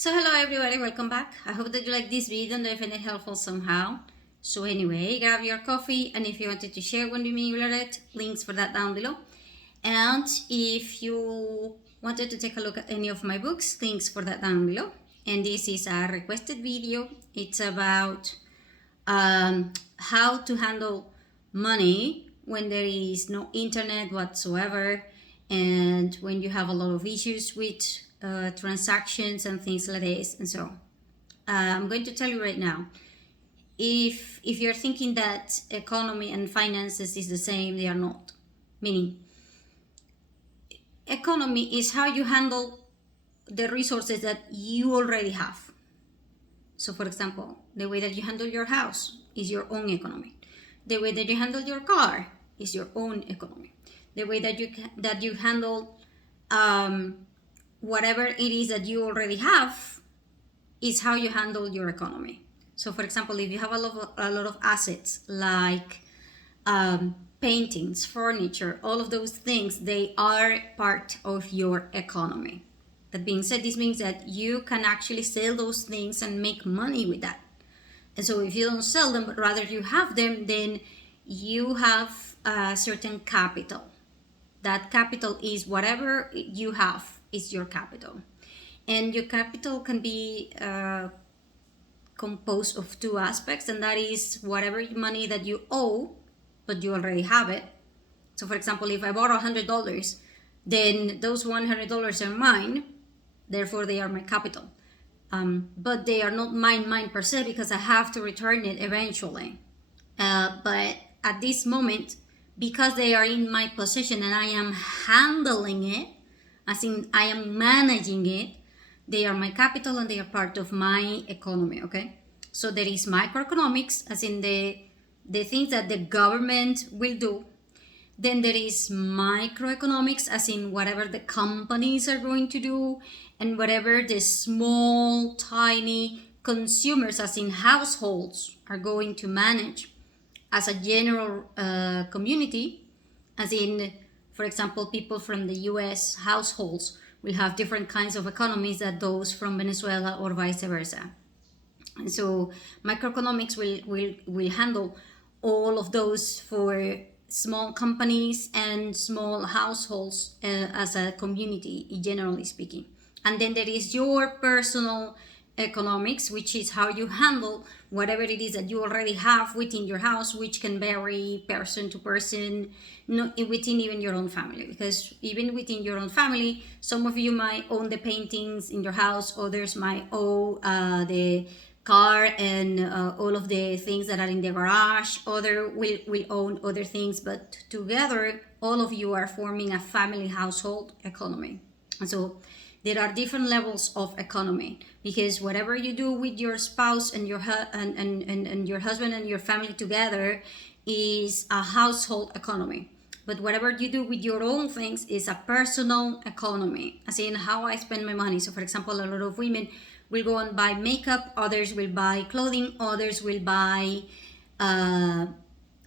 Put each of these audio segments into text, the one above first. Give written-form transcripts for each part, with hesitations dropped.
So hello everybody, welcome back. I hope that you like this video and that you find it helpful somehow. So anyway, grab your coffee, and if you wanted to share one with me, you read it, links for that down below. And if you wanted to take a look at any of my books, links for that down below. And this is a requested video. It's about how to handle money when there is no internet whatsoever, and when you have a lot of issues with transactions and things like this. And so I'm going to tell you right now, if you're thinking that economy and finances is the same, they are not. Meaning, economy is how you handle the resources that you already have. So for example, the way that you handle your house is your own economy. The way that you handle your car is your own economy. The way that you handle whatever it is that you already have is how you handle your economy. So for example, if you have a lot of assets like paintings, furniture, all of those things, they are part of your economy. That being said, this means that you can actually sell those things and make money with that. And so if you don't sell them, but rather you have them, then you have a certain capital. That capital is whatever you have is your capital. And your capital can be composed of two aspects, and that is whatever money that you owe, but you already have it. So for example, if I borrow $100, then those $100 are mine, therefore they are my capital. But they are not mine per se, because I have to return it eventually. But at this moment, because they are in my possession and I am handling it, as in I am managing it, they are my capital and they are part of my economy, okay? So there is microeconomics, as in the things that the government will do. Then there is microeconomics, as in whatever the companies are going to do, and whatever the small, tiny consumers, as in households, are going to manage as a general community. As in, for example, people from the US households will have different kinds of economies than those from Venezuela, or vice versa. And so microeconomics will handle all of those for small companies and small households as a community, generally speaking. And then there is your personal economics, which is how you handle whatever it is that you already have within your house, which can vary person to person, within even your own family. Because even within your own family, some of you might own the paintings in your house, others might own the car and all of the things that are in the garage. Other will own other things, but together all of you are forming a family household economy. And so there are different levels of economy, because whatever you do with your spouse and your and your husband and your family together is a household economy. But whatever you do with your own things is a personal economy, as in how I spend my money. So for example, a lot of women will go and buy makeup, others will buy clothing, others will buy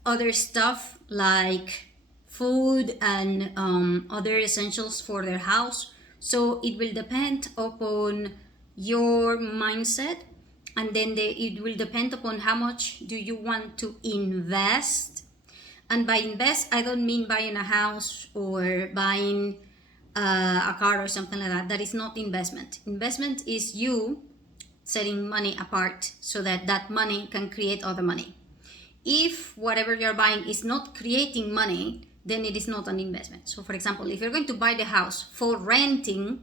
other stuff like food and other essentials for their house. So it will depend upon your mindset, and then it will depend upon how much do you want to invest. And by invest, I don't mean buying a house or buying a car or something like that. That is not investment. Investment is you setting money apart so that that money can create other money. If whatever you're buying is not creating money, then it is not an investment. So for example, if you're going to buy the house for renting,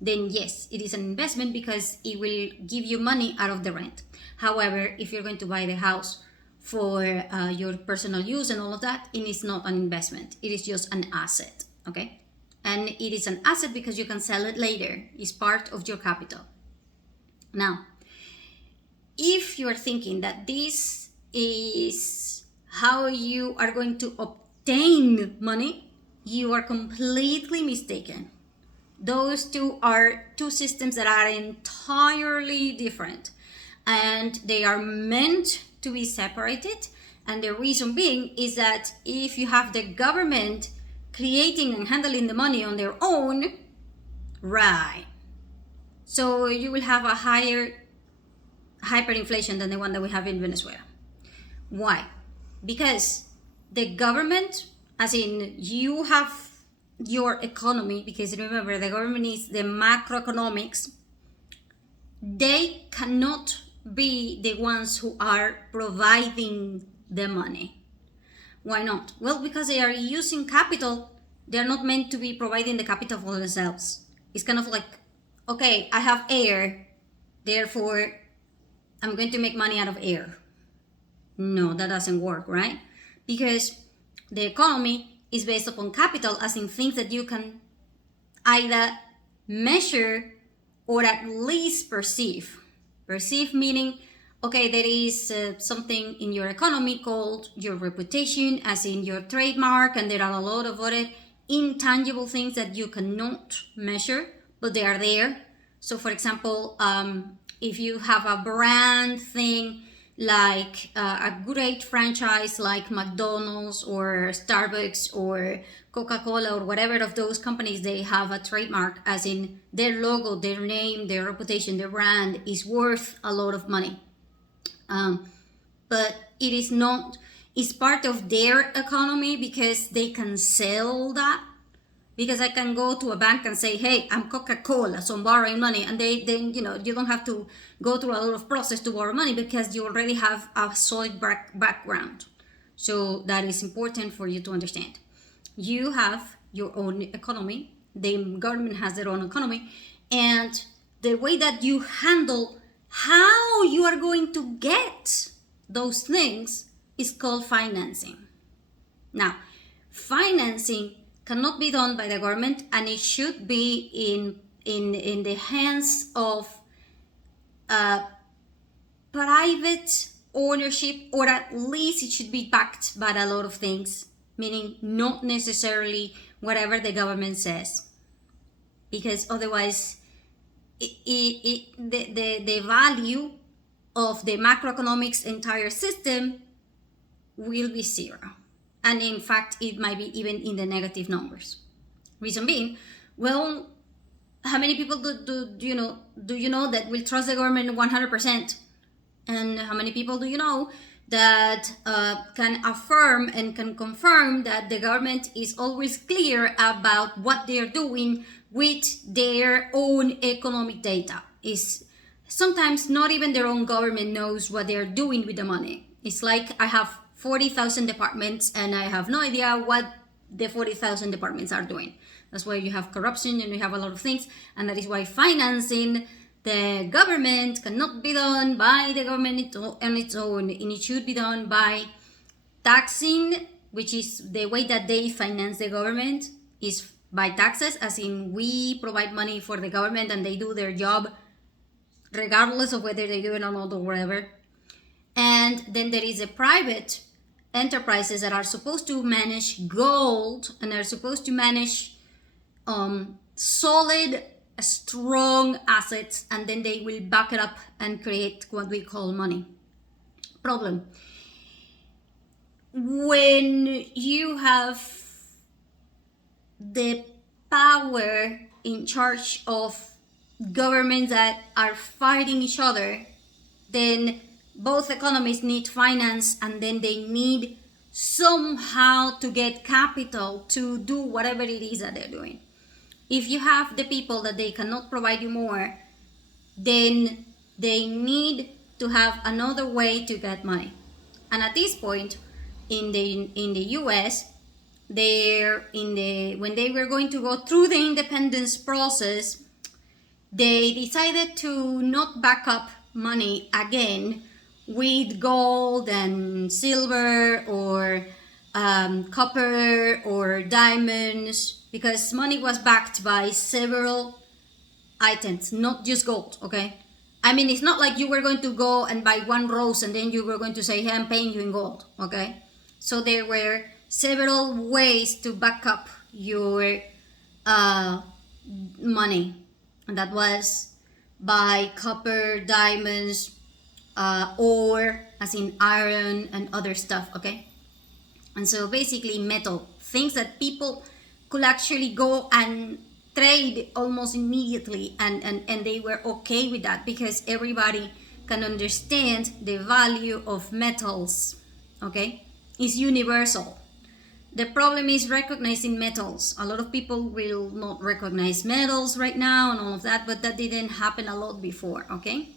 then yes, it is an investment, because it will give you money out of the rent. However, if you're going to buy the house for your personal use and all of that, it is not an investment. It is just an asset, okay? And it is an asset because you can sell it later. It's part of your capital. Now, if you are thinking that this is how you are going to obtain money, you are completely mistaken. Those two are two systems that are entirely different, and they are meant to be separated. And the reason being is that if you have the government creating and handling the money on their own, right, So you will have a higher hyperinflation than the one that we have in Venezuela. Why? Because the government, as in you have your economy, because remember the government is the macroeconomics, they cannot be the ones who are providing the money. Why not? Well, because they are using capital, they're not meant to be providing the capital for themselves. It's kind of like, okay, I have air, therefore I'm going to make money out of air. No, that doesn't work, right? Because the economy is based upon capital, as in things that you can either measure or at least perceive. Perceive meaning, okay, there is something in your economy called your reputation, as in your trademark, and there are a lot of other intangible things that you cannot measure, but they are there. So, for example, if you have a brand thing like a great franchise like McDonald's or Starbucks or Coca-Cola or whatever of those companies, they have a trademark, as in their logo, their name, their reputation, their brand is worth a lot of money. But it is not, it's part of their economy because they can sell that. Because I can go to a bank and say, hey, I'm Coca-Cola, so I'm borrowing money. And then you don't have to go through a lot of process to borrow money because you already have a solid background. So that is important for you to understand. You have your own economy. The government has their own economy. And the way that you handle how you are going to get those things is called financing. Now, financing cannot be done by the government, and it should be in the hands of private ownership, or at least it should be backed by a lot of things, meaning not necessarily whatever the government says, because otherwise the value of the macroeconomics entire system will be zero. And in fact, it might be even in the negative numbers. Reason being, well, how many people do you know that will trust the government 100%? And how many people do you know that can affirm and can confirm that the government is always clear about what they're doing with their own economic data? Is sometimes not even their own government knows what they're doing with the money. It's like I have 40,000 departments and I have no idea what the 40,000 departments are doing. That's why you have corruption and you have a lot of things, and that is why financing the government cannot be done by the government on its own, and it should be done by taxing, which is the way that they finance the government, is by taxes, as in we provide money for the government and they do their job regardless of whether they do it or not or whatever. And then there is a private enterprises that are supposed to manage gold and are supposed to manage solid, strong assets, and then they will back it up and create what we call money. Problem. When you have the power in charge of governments that are fighting each other, then both economies need finance, and then they need somehow to get capital to do whatever it is that they're doing. If you have the people that they cannot provide you more, then they need to have another way to get money. And at this point in the US, when they were going to go through the independence process, they decided to not back up money again with gold and silver or copper or diamonds, because money was backed by several items, not just gold, okay? I mean, it's not like you were going to go and buy one rose and then you were going to say, hey, I'm paying you in gold, okay? So there were several ways to back up your money, and that was by copper, diamonds, ore, as in iron and other stuff, okay? And so basically metal, things that people could actually go and trade almost immediately, and they were okay with that because everybody can understand the value of metals. Okay, it's universal. The problem is recognizing metals. A lot of people will not recognize metals right now and all of that, but that didn't happen a lot before. Okay,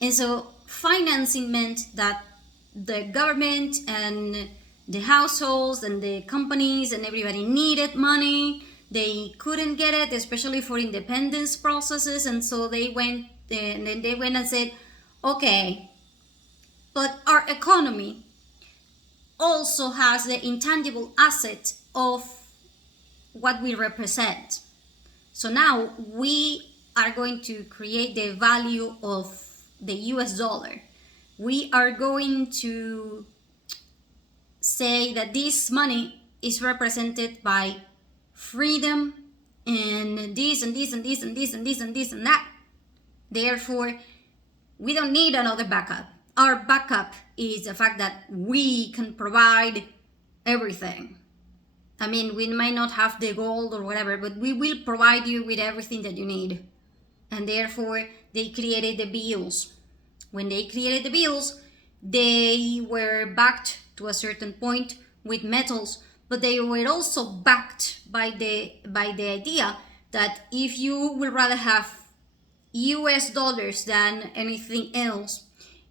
and so financing meant that the government and the households and the companies and everybody needed money. They couldn't get it, especially for independence processes, and so they went and said, okay, but our economy also has the intangible asset of what we represent. So now we are going to create the value of the US dollar. We are going to say that this money is represented by freedom and this and this and this and this and this and this and that. Therefore, we don't need another backup. Our backup is the fact that we can provide everything. I mean, we might not have the gold or whatever, but we will provide you with everything that you need. And therefore, they created the bills. When they created the bills, they were backed to a certain point with metals, but they were also backed by the idea that if you would rather have US dollars than anything else,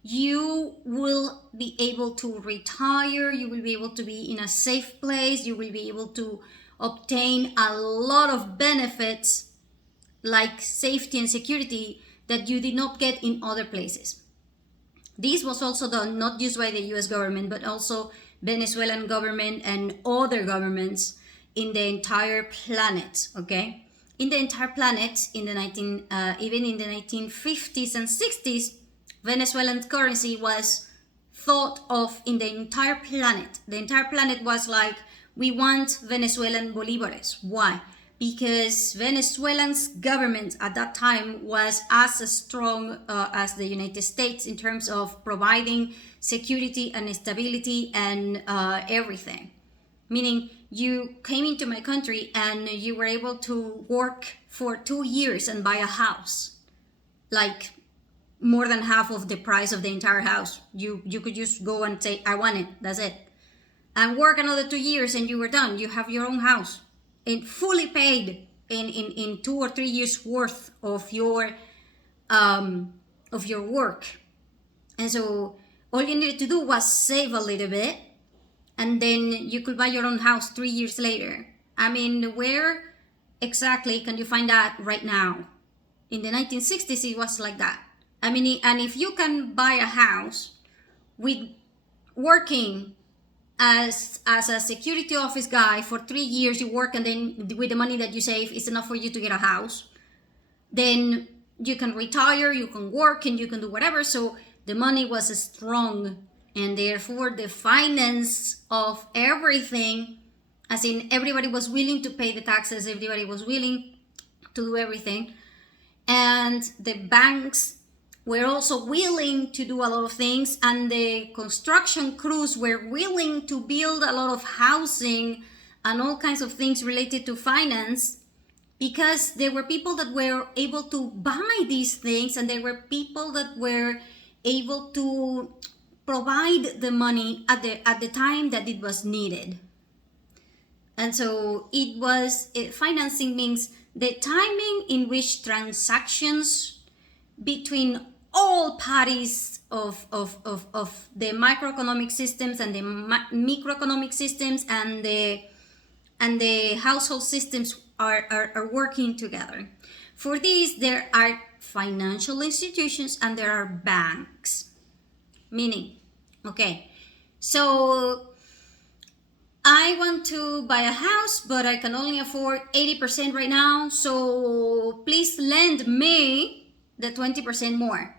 you will be able to retire, you will be able to be in a safe place, you will be able to obtain a lot of benefits like safety and security that you did not get in other places. This was also done not just by the US government, but also Venezuelan government and other governments in the entire planet, okay? In the entire planet, in the even in the 1950s and 60s, Venezuelan currency was thought of in the entire planet. The entire planet was like, we want Venezuelan bolívares. Why? Because Venezuelan's government at that time was as strong as the United States in terms of providing security and stability and everything. Meaning, you came into my country and you were able to work for 2 years and buy a house. Like, more than half of the price of the entire house. You could just go and say, I want it, that's it. And work another 2 years and you were done. You have your own house. And fully paid in 2 or 3 years worth of your work. And so all you needed to do was save a little bit, and then you could buy your own house 3 years later. I mean, where exactly can you find that right now? In the 1960s, it was like that. I mean, and if you can buy a house with working as a security office guy for 3 years, you work, and then with the money that you save, it's enough for you to get a house. Then you can retire, you can work, and you can do whatever. So the money was strong, and therefore the finance of everything, as in everybody was willing to pay the taxes, everybody was willing to do everything. And the banks were also willing to do a lot of things, and the construction crews were willing to build a lot of housing and all kinds of things related to finance, because there were people that were able to buy these things, and there were people that were able to provide the money at the time that it was needed. And so financing means the timing in which transactions between all parties of the microeconomic systems and the microeconomic systems and the household systems are working together. For this, there are financial institutions and there are banks. Meaning, okay, so I want to buy a house, but I can only afford 80% right now, so please lend me the 20% more.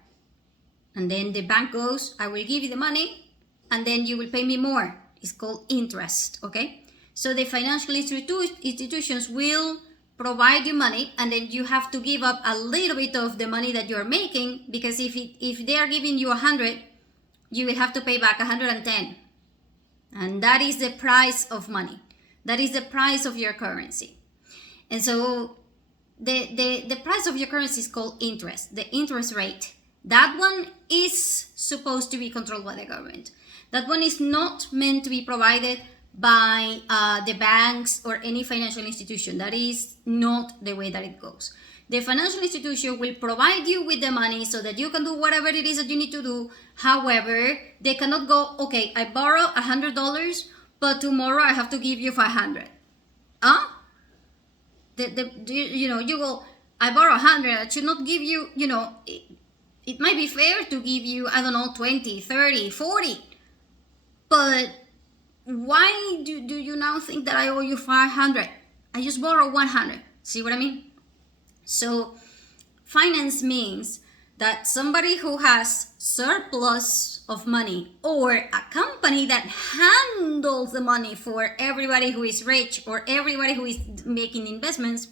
And then the bank goes, I will give you the money, and then you will pay me more. It's called interest, okay? So the financial institutions will provide you money, and then you have to give up a little bit of the money that you're making, because if they are giving you 100, you will have to pay back 110. And that is the price of money. That is the price of your currency. And so the price of your currency is called interest, the interest rate. That one is supposed to be controlled by the government. That one is not meant to be provided by the banks or any financial institution. That is not the way that it goes. The financial institution will provide you with the money so that you can do whatever it is that you need to do. However, they cannot go, okay, I borrow $100, but tomorrow I have to give you 500. Huh? You go, I borrow 100, I should not give you, it might be fair to give you, I don't know, 20, 30, 40. But why do you now think that I owe you 500? I just borrow 100. See what I mean? So finance means that somebody who has surplus of money, or a company that handles the money for everybody who is rich or everybody who is making investments,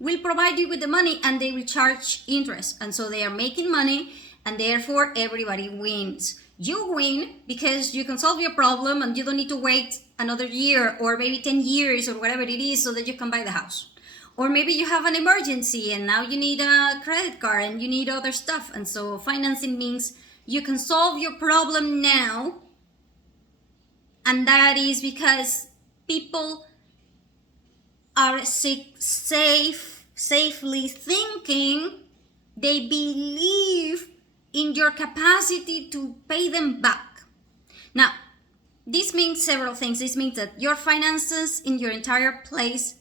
will provide you with the money and they will charge interest. And so they are making money and therefore everybody wins. You win because you can solve your problem and you don't need to wait another year or maybe 10 years or whatever it is so that you can buy the house. Or maybe you have an emergency and now you need a credit card and you need other stuff. And so financing means you can solve your problem now. And that is because people are safely thinking, they believe in your capacity to pay them back. Now, this means several things. This means that your finances in your entire place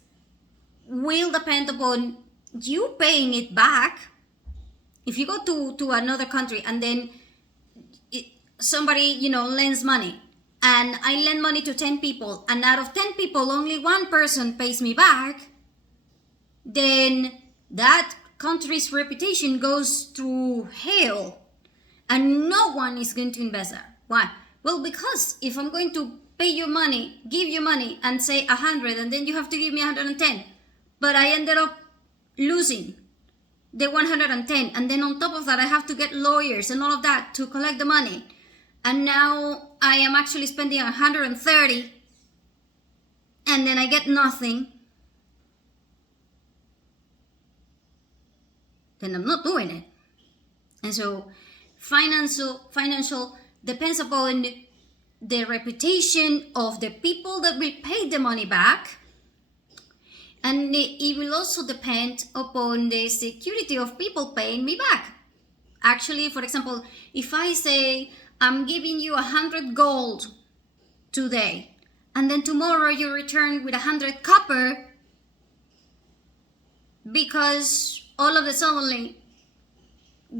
will depend upon you paying it back. If you go to another country and then somebody lends money, and I lend money to 10 people, and out of 10 people only one person pays me back, then that country's reputation goes through hell and no one is going to invest there. Why? Well, because if I'm going to pay you money, give you money and say 100 and then you have to give me 110, but I ended up losing the 110, and then on top of that I have to get lawyers and all of that to collect the money, and now I am actually spending 130 and then I get nothing, then I'm not doing it. And so financial depends upon the reputation of the people that will pay the money back. And it will also depend upon the security of people paying me back. Actually, for example, if I say I'm giving you 100 gold today, and then tomorrow you return with 100 copper, because all of a sudden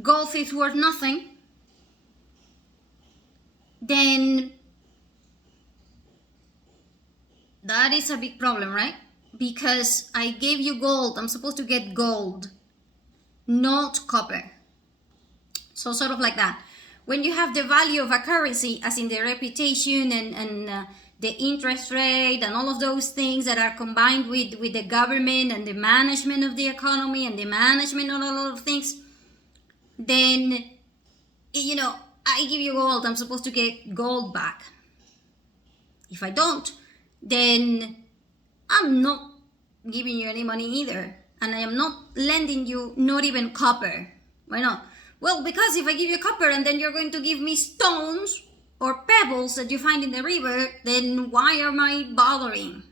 gold is worth nothing, then that is a big problem, right? Because I gave you gold, I'm supposed to get gold, not copper. So sort of like that. When you have the value of a currency, as in the reputation and the interest rate and all of those things that are combined with the government and the management of the economy and the management of all of things, then, I give you gold, I'm supposed to get gold back. If I don't, then I'm not giving you any money either. And I am not lending you not even copper. Why not? Well, because if I give you copper and then you're going to give me stones or pebbles that you find in the river, then why am I bothering?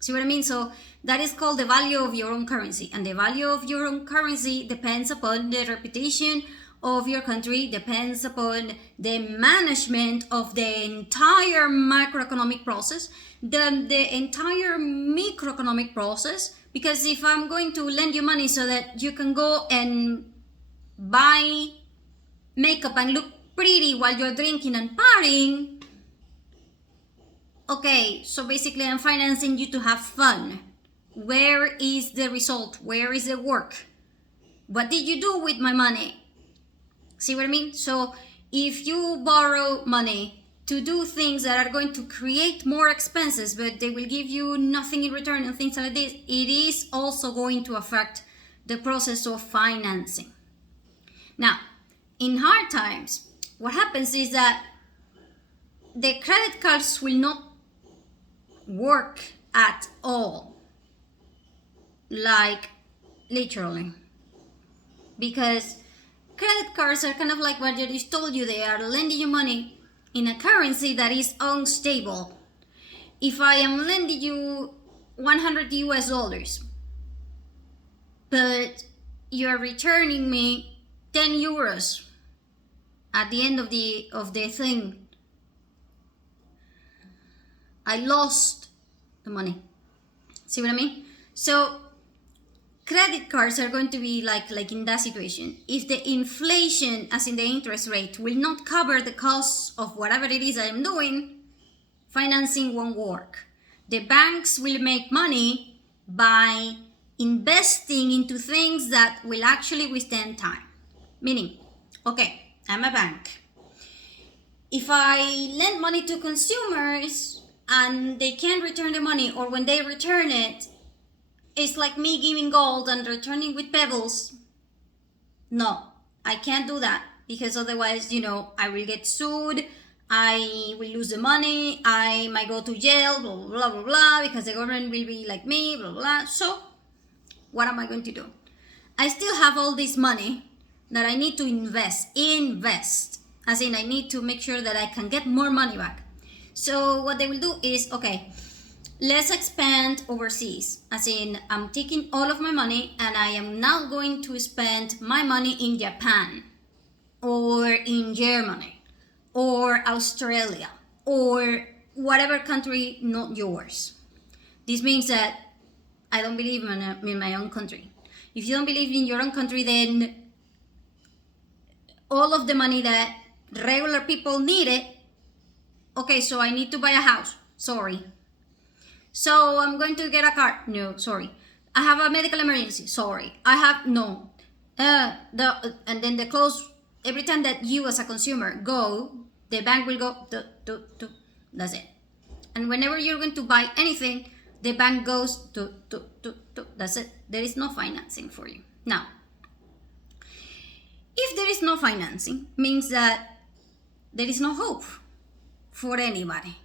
See what I mean? So that is called the value of your own currency. And the value of your own currency depends upon the reputation of your country, depends upon the management of the entire macroeconomic process, the entire microeconomic process. Because if I'm going to lend you money so that you can go and buy makeup and look pretty while you're drinking and partying, okay, so basically I'm financing you to have fun. Where is the result? Where is the work? What did you do with my money? See what I mean? So if you borrow money to do things that are going to create more expenses, but they will give you nothing in return and things like this, it is also going to affect the process of financing. Now, in hard times, what happens is that the credit cards will not work at all. like literally, because credit cards are kind of like what I just told you. They are lending you money in a currency that is unstable. If I am lending you 100 US dollars, but you're returning me 10 euros at the end of the thing, I lost the money. See what I mean? So credit cards are going to be like in that situation. If the inflation, as in the interest rate, will not cover the costs of whatever it is I am doing, financing won't work. The banks will make money by investing into things that will actually withstand time. Meaning, okay, I'm a bank. If I lend money to consumers and they can't return the money, or when they return it, it's like me giving gold and returning with pebbles. No, I can't do that, because otherwise, I will get sued. I will lose the money. I might go to jail, blah, blah, blah, blah, blah, because the government will be like me, blah, blah, blah. So what am I going to do? I still have all this money that I need to invest, as in I need to make sure that I can get more money back. So what they will do is, okay, let's expand overseas, as in I'm taking all of my money and I am now going to spend my money in Japan or in Germany or Australia or whatever country not yours. This means that I don't believe in my own country. If you don't believe in your own country, then all of the money that regular people needed, okay, so I need to buy a house, sorry. So I'm going to get a car, no, sorry. I have a medical emergency, sorry. I have, no. And then the close, every time that you as a consumer go, the bank will go, that's it. And whenever you're going to buy anything, the bank goes, that's it. There is no financing for you. Now, if there is no financing, means that there is no hope for anybody.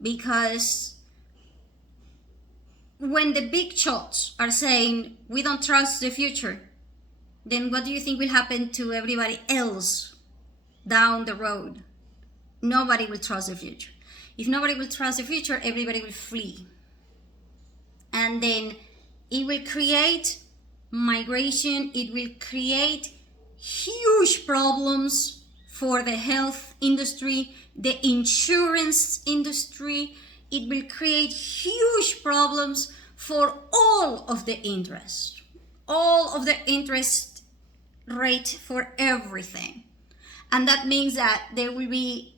Because when the big shots are saying we don't trust the future, then what do you think will happen to everybody else down the road? Nobody will trust the future. If nobody will trust the future, everybody will flee. And then it will create migration, it will create huge problems for the health industry, the insurance industry. It will create huge problems for all of the interest rate for everything. And that means that there will be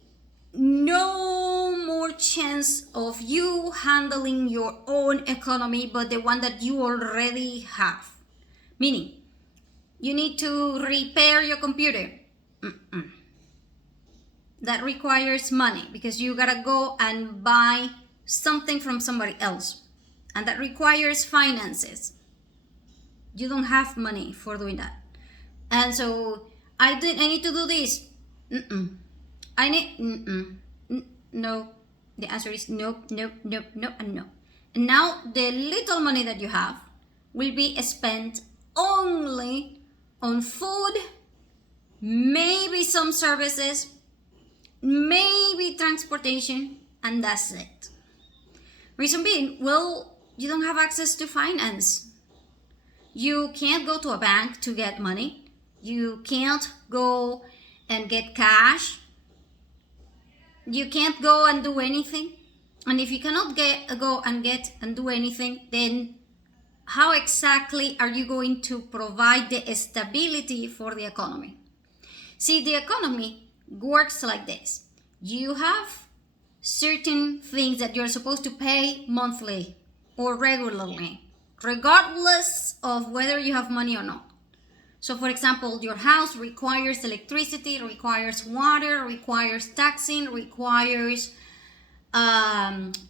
no more chance of you handling your own economy, but the one that you already have. Meaning, you need to repair your computer. That requires money, because you gotta go and buy something from somebody else. And that requires finances. You don't have money for doing that. And so, I need to do this. No. The answer is no, and no. And now, the little money that you have will be spent only on food, maybe some services, maybe transportation, and that's it. Reason being, well, you don't have access to finance. You can't go to a bank to get money. You can't go and get cash. You can't go and do anything. And if you cannot go and get and do anything, then how exactly are you going to provide the stability for the economy? See, the economy works like this. You have certain things that you're supposed to pay monthly or regularly, regardless of whether you have money or not. So, for example, your house requires electricity, requires water, requires taxing, requires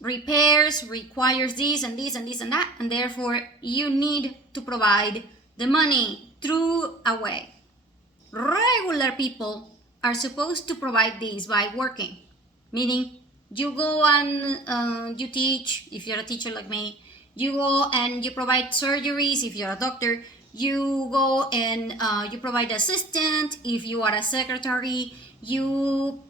repairs, requires this and this and this and that, and therefore you need to provide the money through a way. Regular people are supposed to provide this by working, meaning you go and you teach. If you're a teacher like me, You go and you provide surgeries if you're a doctor. You go and you provide assistant if you are a secretary. You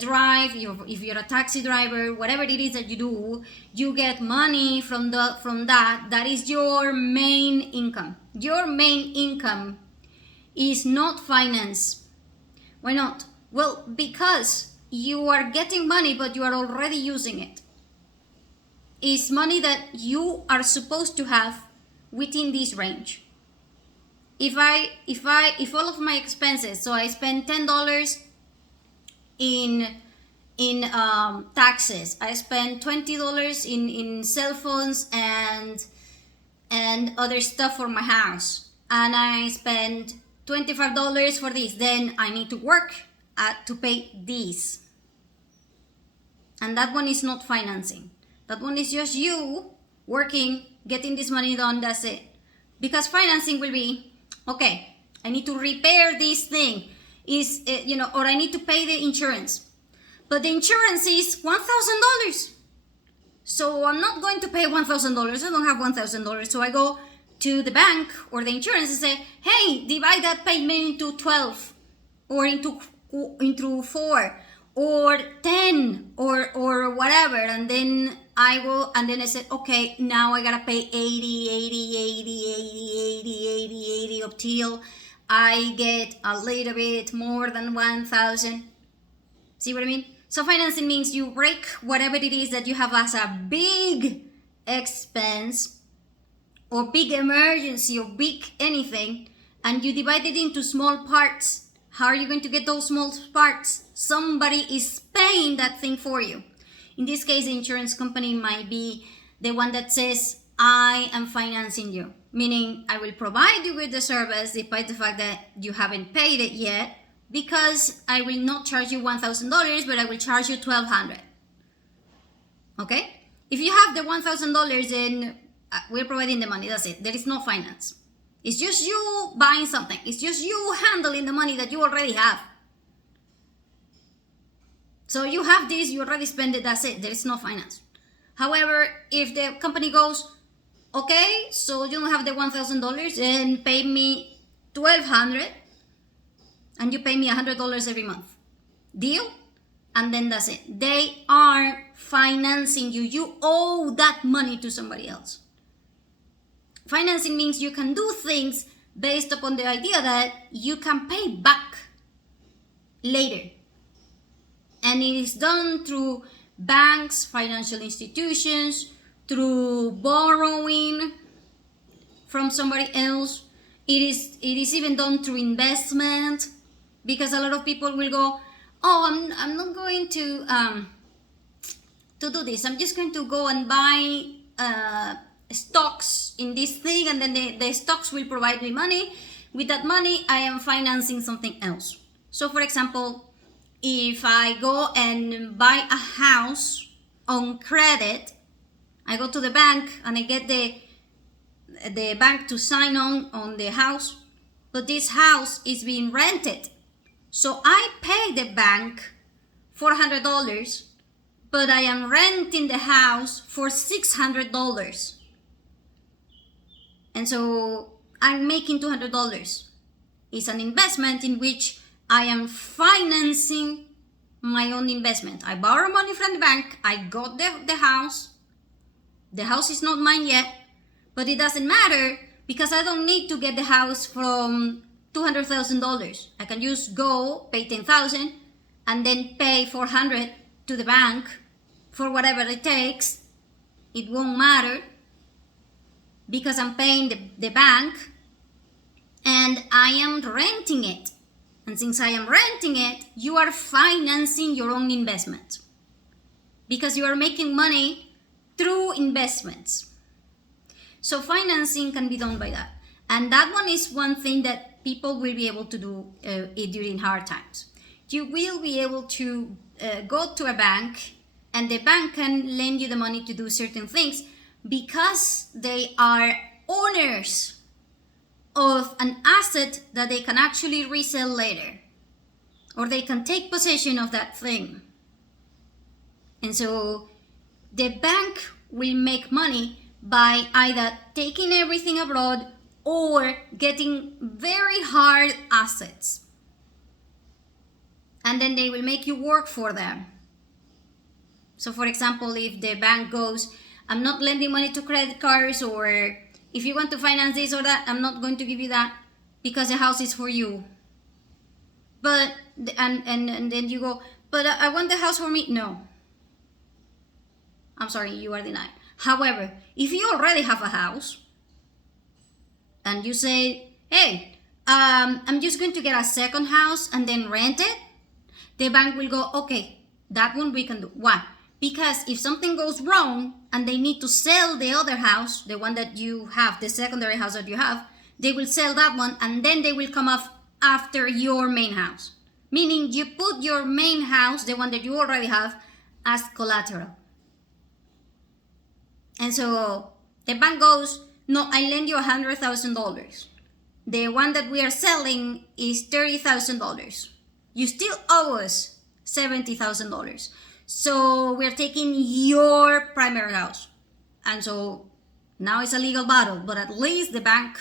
drive if you're a taxi driver. Whatever it is that you do, you get money from that. That is your main income. Your main income is not finance. Why not? Well, because you are getting money, but you are already using it. It's money that you are supposed to have within this range. If all of my expenses, so I spend $10 in taxes, I spend $20 in cell phones and other stuff for my house, and I spend $25 for this, then I need to work to pay this. And that one is not financing. That one is just you working, getting this money done, that's it. Because financing will be, okay, I need to repair this thing, or I need to pay the insurance. But the insurance is $1,000. So I'm not going to pay $1,000. I don't have $1,000. So I go to the bank or the insurance and say, hey, divide that payment into 12 or into 4 or 10 or whatever. And then I go and then I said, okay, now I gotta pay 80 until I get a little bit more than 1,000. See what I mean? So financing means you break whatever it is that you have as a big expense or big emergency or big anything, and you divide it into small parts. How are you going to get those small parts? Somebody is paying that thing for you. In this case, the insurance company might be the one that says, I am financing you, meaning I will provide you with the service despite the fact that you haven't paid it yet, because I will not charge you $1,000, but I will charge you $1,200. Okay? If you have the $1,000, then we're providing the money. That's it. There is no finance. It's just you buying something. It's just you handling the money that you already have. So you have this, you already spend it, that's it. There is no finance. However, if the company goes, okay, so you don't have the $1,000 and pay me $1,200, and you pay me $100 every month. Deal? And then that's it. They are financing you. You owe that money to somebody else. Financing means you can do things based upon the idea that you can pay back later. And it is done through banks, financial institutions, through borrowing from somebody else. It is even done through investment, because a lot of people will go, oh, I'm not going to do this. I'm just going to go and buy stocks in this thing, and then the stocks will provide me money. With that money, I am financing something else. So, for example, if I go and buy a house on credit, I go to the bank and I get the bank to sign on the house, but this house is being rented. So I pay the bank $400, but I am renting the house for $600. And so I'm making $200. It's an investment in which I am financing my own investment. I borrow money from the bank. I got the house. The house is not mine yet, but it doesn't matter because I don't need to get the house from $200,000. I can just go pay $10,000 and then pay $400 to the bank for whatever it takes. It won't matter because I'm paying the bank and I am renting it. And since I am renting it, you are financing your own investment because you are making money through investments. So financing can be done by that. And that one is one thing that people will be able to do during hard times. You will be able to go to a bank and the bank can lend you the money to do certain things because they are owners of an asset that they can actually resell later, or they can take possession of that thing. And so the bank will make money by either taking everything abroad or getting very hard assets. And then they will make you work for them. So for example, if the bank goes, I'm not lending money to credit cards, or if you want to finance this or that, I'm not going to give you that because the house is for you. But, and then you go, but I want the house for me. No. I'm sorry, you are denied. However, if you already have a house and you say, hey, I'm just going to get a second house and then rent it, the bank will go, okay, that one we can do. Why? Because if something goes wrong and they need to sell the other house, the one that you have, the secondary house that you have, they will sell that one and then they will come off after your main house. Meaning you put your main house, the one that you already have, as collateral. And so the bank goes, no, I lend you $100,000. The one that we are selling is $30,000. You still owe us $70,000. So we're taking your primary house. And so now it's a legal battle, but at least the bank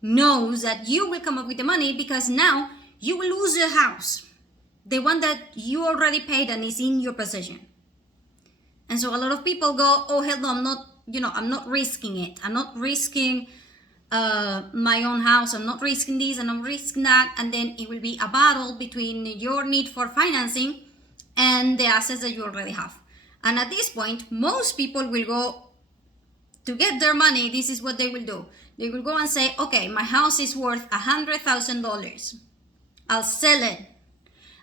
knows that you will come up with the money because now you will lose the house, the one that you already paid and is in your possession. And so a lot of people go, oh, hell no, I'm not risking it. I'm not risking my own house. I'm not risking this and I'm risking that. And then it will be a battle between your need for financing and the assets that you already have. And at this point, most people will go to get their money. This is what they will do. They will go and say, okay, my house is worth $100,000. I'll sell it.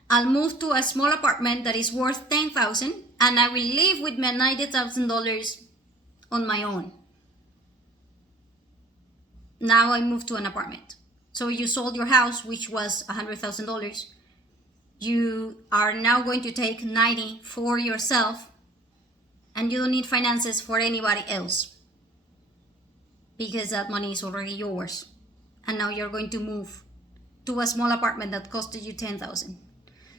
I'll move to a small apartment that is worth $10,000 and I will live with my $90,000 on my own. Now I move to an apartment. So you sold your house, which was $100,000. You are now going to take 90 for yourself and you don't need finances for anybody else because that money is already yours. And now you're going to move to a small apartment that costed you $10,000.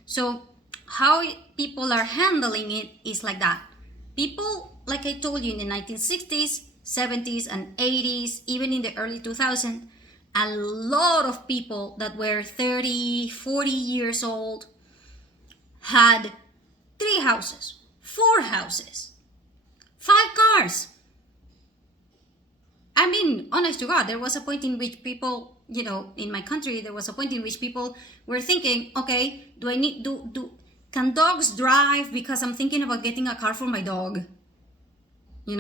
So how people are handling it is like that. People, like I told you, in the 1960s, 70s, and 80s, even in the early 2000s, a lot of people that were 30, 40 years old had 3 houses, 4 houses, 5 cars. I mean, honest to God, there was a point in which people, in my country, there was a point in which people were thinking, okay, do I need, can dogs drive because I'm thinking about getting a car for my dog? It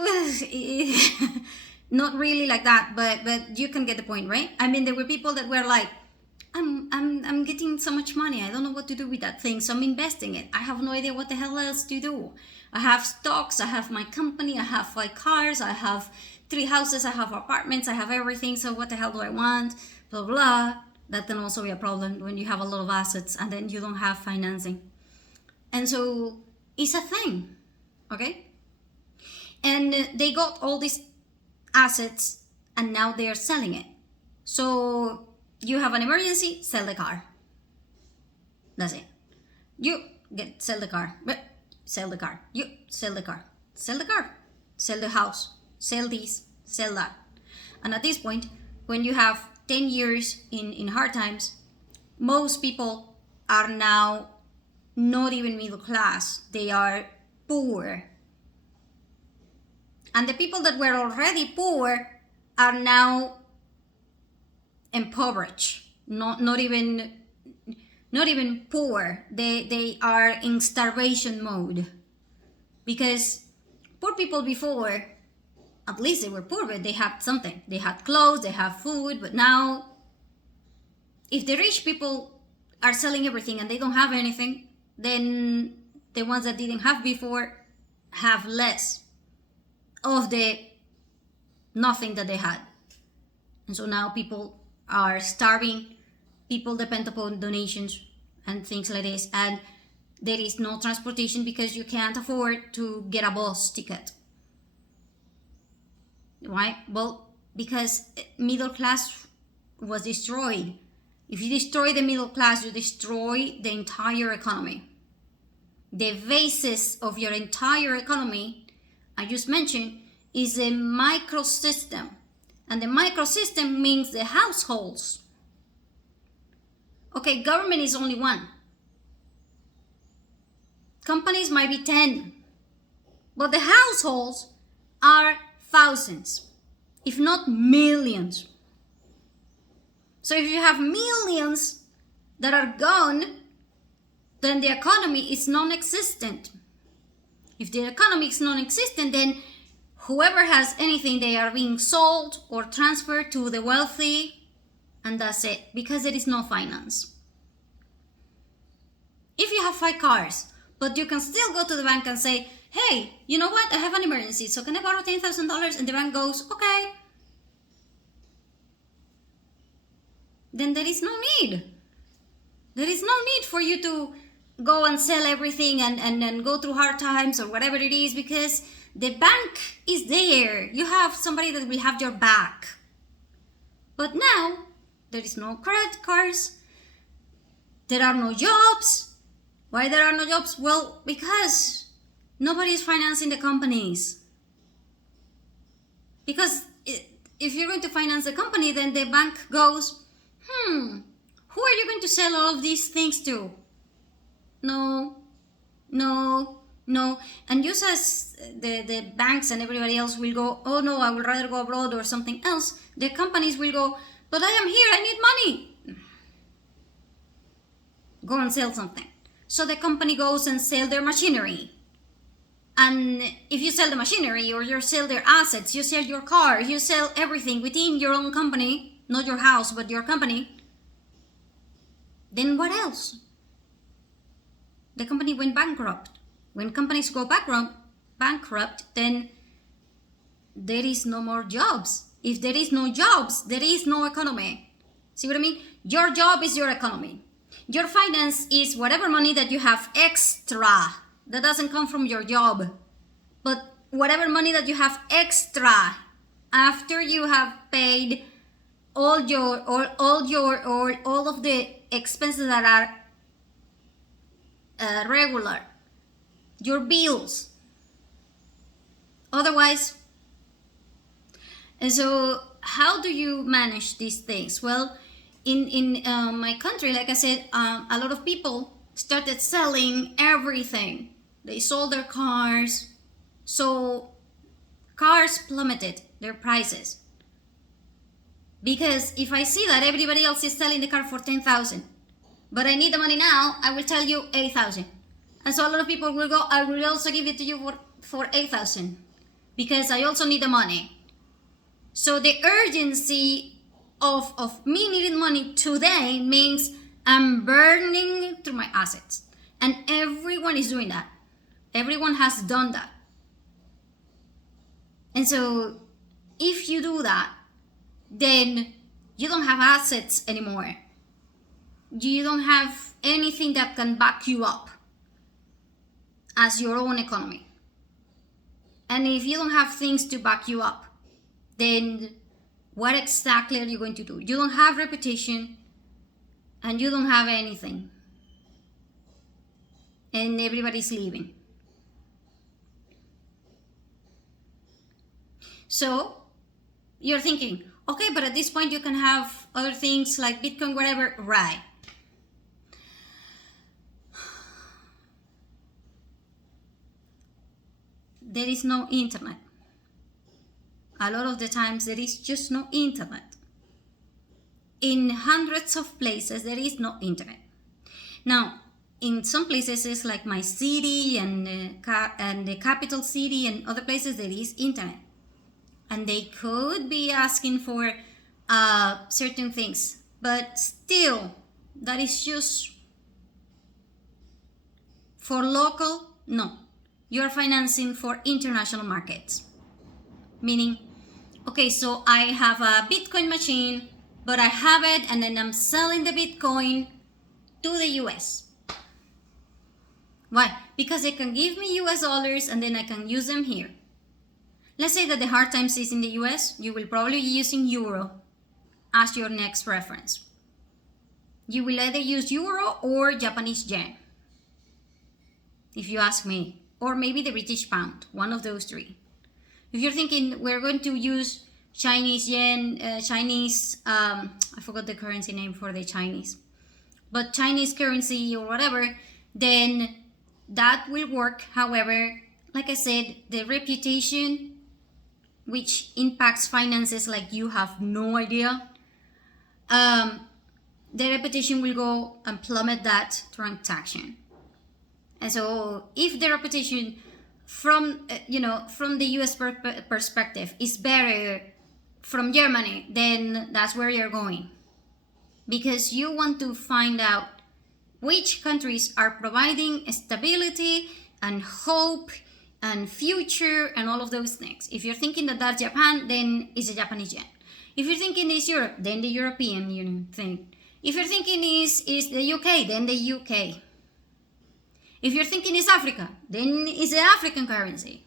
was not really like that, but you can get the point, right? I mean, there were people that were like, I'm getting so much money, I don't know what to do with that thing, so I'm investing it. I have no idea what the hell else to do. I have stocks, I have my company, I have 5 cars, I have 3 houses, I have apartments, I have everything, so what the hell do I want? Blah, blah. That can also be a problem when you have a lot of assets and then you don't have financing. And so it's a thing, okay? And they got all these assets and now they're selling it. So you have an emergency, sell the car. That's it. Sell the car. Sell the car. You sell the car. Sell the car. Sell the house. Sell this. Sell that. And at this point, when you have 10 years in hard times, most people are now not even middle class. They are poor. And the people that were already poor are now impoverished. Not even poor. They are in starvation mode. Because poor people before, at least they were poor, but they had something. They had clothes, they have food, but now, if the rich people are selling everything and they don't have anything, then the ones that didn't have before have less of the nothing that they had. And so now people are starving, people depend upon donations and things like this, and there is no transportation because you can't afford to get a bus ticket. Why? Well, because middle class was destroyed. If you destroy the middle class, you destroy the entire economy. the basis of your entire economy, I just mentioned, is a microsystem. And the microsystem means the households. Okay, government is only one. Companies might be 10. But the households are thousands, if not millions. So if you have millions that are gone, then the economy is non-existent. If the economy is non-existent, then whoever has anything, they are being sold or transferred to the wealthy, and that's it, because there is no finance. If you have 5 cars, but you can still go to the bank and say, hey, you know what, I have an emergency, so can I borrow $10,000? And the bank goes, okay. Then there is no need. There is no need for you to go and sell everything and go through hard times or whatever it is, because the bank is there. You have somebody that will have your back. But now, there is no credit cards. There are no jobs. Why there are no jobs? Well, because nobody is financing the companies. Because if you're going to finance the company, then the bank goes, who are you going to sell all of these things to? No. And just as the banks and everybody else will go, oh no, I would rather go abroad or something else, the companies will go, but I am here, I need money. Go and sell something. So the company goes and sell their machinery. And if you sell the machinery or you sell their assets, you sell your car, you sell everything within your own company, not your house, but your company, then what else? The company went bankrupt. When companies go bankrupt, then there is no more jobs. If there is no jobs, there is no economy. See what I mean? Your job is your economy. Your finance is whatever money that you have extra that doesn't come from your job. But whatever money that you have extra after you have paid all of the expenses that are regular, your bills. Otherwise, and so how do you manage these things? Well, in my country, like I said, a lot of people started selling everything. They sold their cars, so cars plummeted their prices. Because if I see that everybody else is selling the car for 10,000, but I need the money now, I will tell you 8,000. And so a lot of people will go, I will also give it to you for 8,000 because I also need the money. So the urgency of me needing money today means I'm burning through my assets. And everyone is doing that. Everyone has done that. And so if you do that, then you don't have assets anymore. You don't have anything that can back you up as your own economy. And if you don't have things to back you up, then what exactly are you going to do? You don't have reputation and you don't have anything. And everybody's leaving. So you're thinking, okay, but at this point you can have other things like Bitcoin, whatever, right? There is no internet. A lot of the times there is just no internet. In hundreds of places there is no internet. Now, in some places it's like my city and the capital city and other places there is internet. And they could be asking for certain things, but still, that is just for local. No, you're financing for international markets. Meaning, okay, so I have a Bitcoin machine, but I have it and then I'm selling the Bitcoin to the US. Why? Because they can give me US dollars and then I can use them here. Let's say that the hard times is in the US, you will probably be using Euro as your next reference. You will either use Euro or Japanese Yen. if you ask me, or maybe the British pound, one of those three. If you're thinking we're going to use Chinese yen, I forgot the currency name for the Chinese, but Chinese currency or whatever, then that will work. However, like I said, the reputation, which impacts finances like you have no idea, the reputation will go and plummet that transaction. And so if the reputation from from the US perspective is better from Germany, then that's where you're going, because you want to find out which countries are providing stability and hope and future and all of those things. If you're thinking that that's Japan, then it's a Japanese yen. If you're thinking it's Europe, then the European Union thing. If you're thinking is the UK, then the UK. If you're thinking it's Africa, then it's the African currency.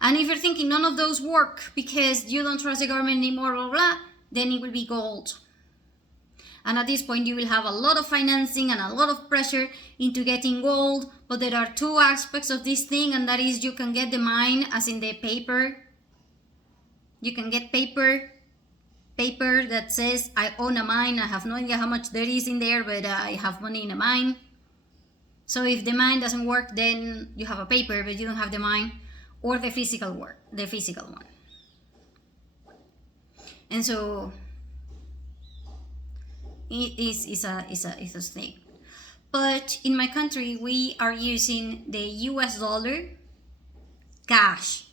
And if you're thinking none of those work because you don't trust the government anymore, blah, blah, then it will be gold. And at this point, you will have a lot of financing and a lot of pressure into getting gold. But there are two aspects of this thing, and that is you can get the mine, as in the paper. You can get paper that says, I own a mine. I have no idea how much there is in there, but I have money in a mine. So if the mine doesn't work, then you have a paper, but you don't have the mine, or the physical one. And so it is a thing. But in my country, we are using the US dollar cash.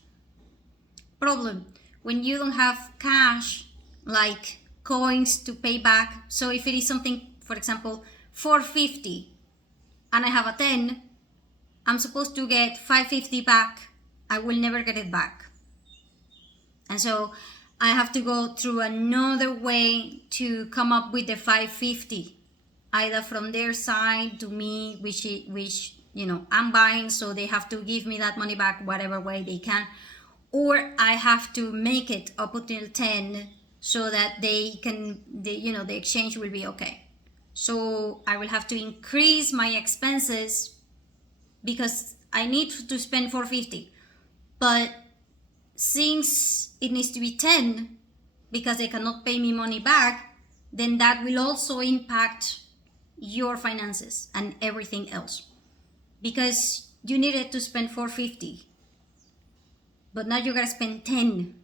Problem, when you don't have cash, like coins to pay back. So if it is something, for example, $4.50, and I have a 10, I'm supposed to get $5.50 back. I will never get it back. And so I have to go through another way to come up with the $5.50, either from their side to me, which I'm buying, so they have to give me that money back whatever way they can, or I have to make it up until 10 so that the exchange will be okay. So I will have to increase my expenses because I need to spend $4.50. But since it needs to be 10 because they cannot pay me money back, then that will also impact your finances and everything else. Because you needed to spend $4.50, but now you're gonna spend 10.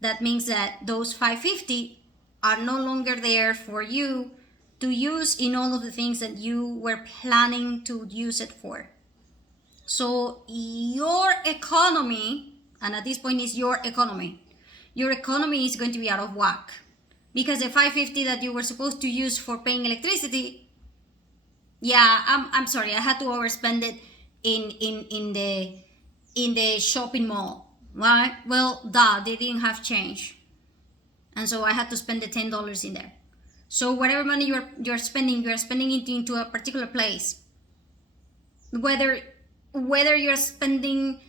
That means that those $5.50 are no longer there for you to use in all of the things that you were planning to use it for. So your economy, and at this point is your economy is going to be out of whack. Because the $5.50 that you were supposed to use for paying electricity, I'm sorry, I had to overspend it in the shopping mall. Right? Well, they didn't have change. And so I had to spend the $10 in there. So whatever money you're spending it into a particular place. Whether you're spending,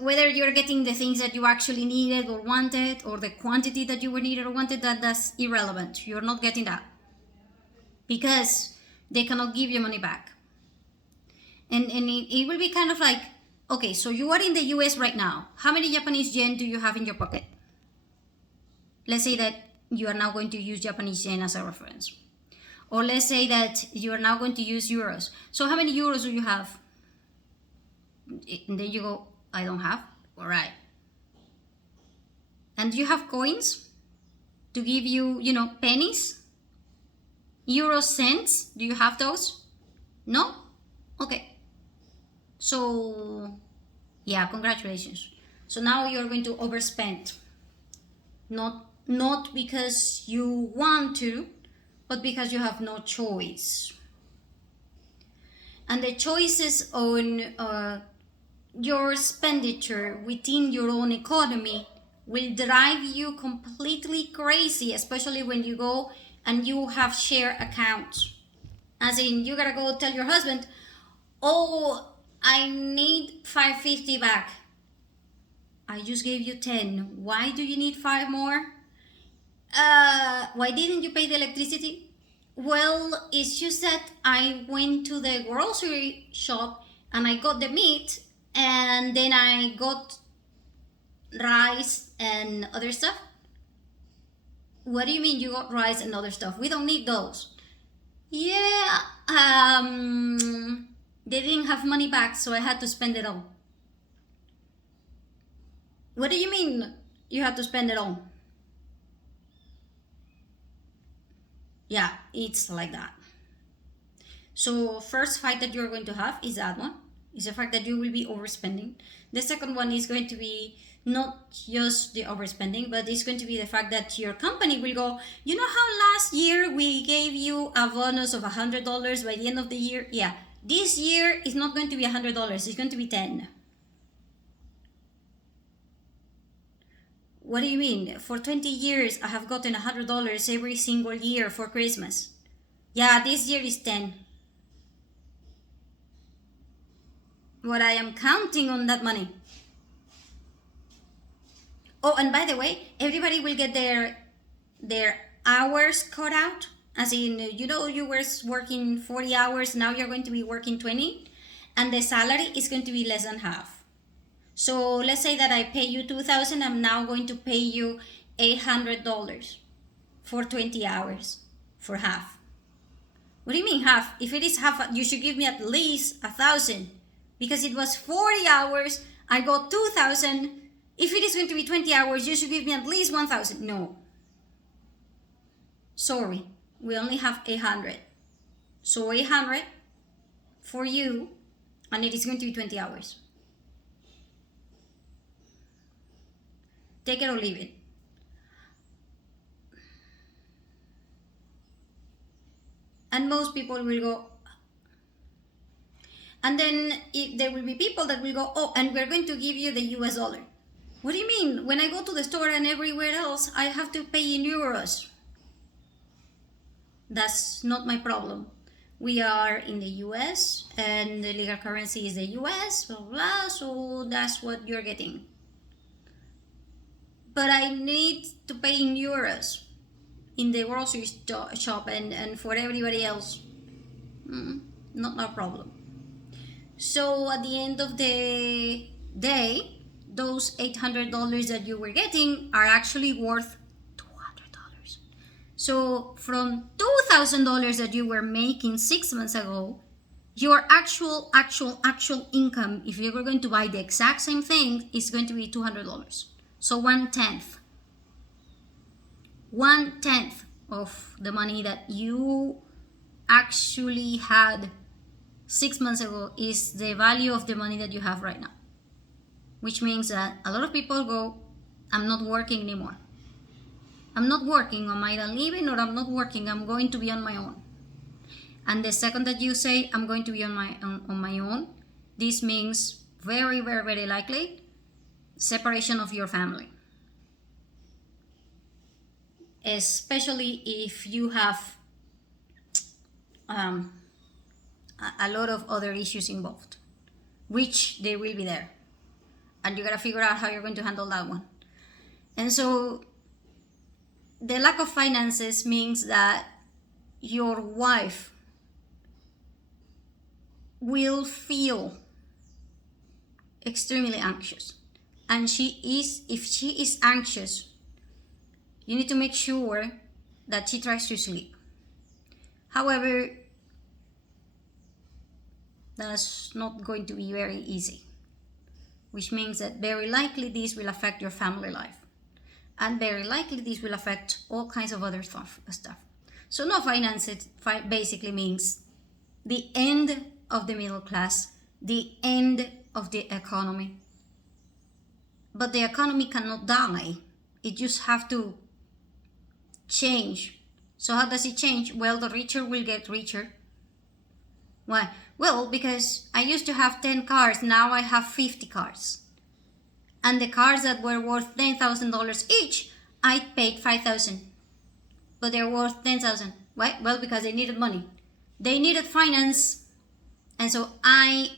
whether you're getting the things that you actually needed or wanted, or the quantity that you were needed or wanted, that's irrelevant. You're not getting that. Because they cannot give you money back. And it will be kind of like, okay, so you are in the US right now. How many Japanese yen do you have in your pocket? Let's say that you are now going to use Japanese yen as a reference. Or let's say that you are now going to use euros. So how many euros do you have? And then you go, I don't have. All right. And do you have coins to give you, pennies? Euro cents? Do you have those? No? Okay. So, congratulations. So now you're going to overspend. Not because you want to, but because you have no choice. And the choices on your expenditure within your own economy will drive you completely crazy, especially when you go and you have share accounts. As in, you gotta go tell your husband, oh, I need $5.50 back. I just gave you 10. Why do you need 5 more? Why didn't you pay the electricity? Well, it's just that I went to the grocery shop and I got the meat, and then I got rice and other stuff. What do you mean you got rice and other stuff? We don't need those. Yeah, they didn't have money back, so I had to spend it all. What do you mean you had to spend it all? Yeah, it's like that. So first fight that you're going to have is that one. Is the fact that you will be overspending. The second one is going to be not just the overspending, but it's going to be the fact that your company will go, you know how last year we gave you a bonus of $100 by the end of the year? Yeah, this year is not going to be $100, it's going to be 10. What do you mean? For 20 years, I have gotten $100 every single year for Christmas. Yeah, this year is 10. What I am counting on that money. Oh, and by the way, everybody will get their hours cut out. As in, you were working 40 hours, now you're going to be working 20, and the salary is going to be less than half. So let's say that I pay you 2,000, I'm now going to pay you $800 for 20 hours for half. What do you mean half? If it is half, you should give me at least 1,000, because it was 40 hours, I got 2,000. If it is going to be 20 hours, you should give me at least 1,000. No. Sorry, we only have 800. So 800 for you, and it is going to be 20 hours. Take it or leave it. And most people will go, and then there will be people that will go, oh, and we're going to give you the US dollar. What do you mean? When I go to the store and everywhere else, I have to pay in euros. That's not my problem. We are in the US and the legal currency is the US, blah, blah, so that's what you're getting. But I need to pay in euros in the grocery shop and for everybody else. Not a problem. So at the end of the day, those $800 that you were getting are actually worth $200. So from $2,000 that you were making 6 months ago, your actual income, if you were going to buy the exact same thing, is going to be $200. So 1/10. 1/10 of the money that you actually had 6 months ago is the value of the money that you have right now. Which means that a lot of people go, I'm not working anymore. I'm not working, I'm either leaving or I'm not working, I'm going to be on my own. And the second that you say, I'm going to be on my own, this means very, very, very likely separation of your family. Especially if you have a lot of other issues involved, which they will be there. And you gotta figure out how you're going to handle that one. And so the lack of finances means that your wife will feel extremely anxious. And if she is anxious, you need to make sure that she tries to sleep. However, that's not going to be very easy, which means that very likely this will affect your family life. And very likely this will affect all kinds of other stuff. So no finances basically means the end of the middle class, the end of the economy. But the economy cannot die. It just have to change. So how does it change? Well, the richer will get richer. Why? Well, because I used to have 10 cars, now I have 50 cars. And the cars that were worth $10,000 each, I paid $5,000. But they're worth $10,000. Why? Well, because they needed money. They needed finance. And so I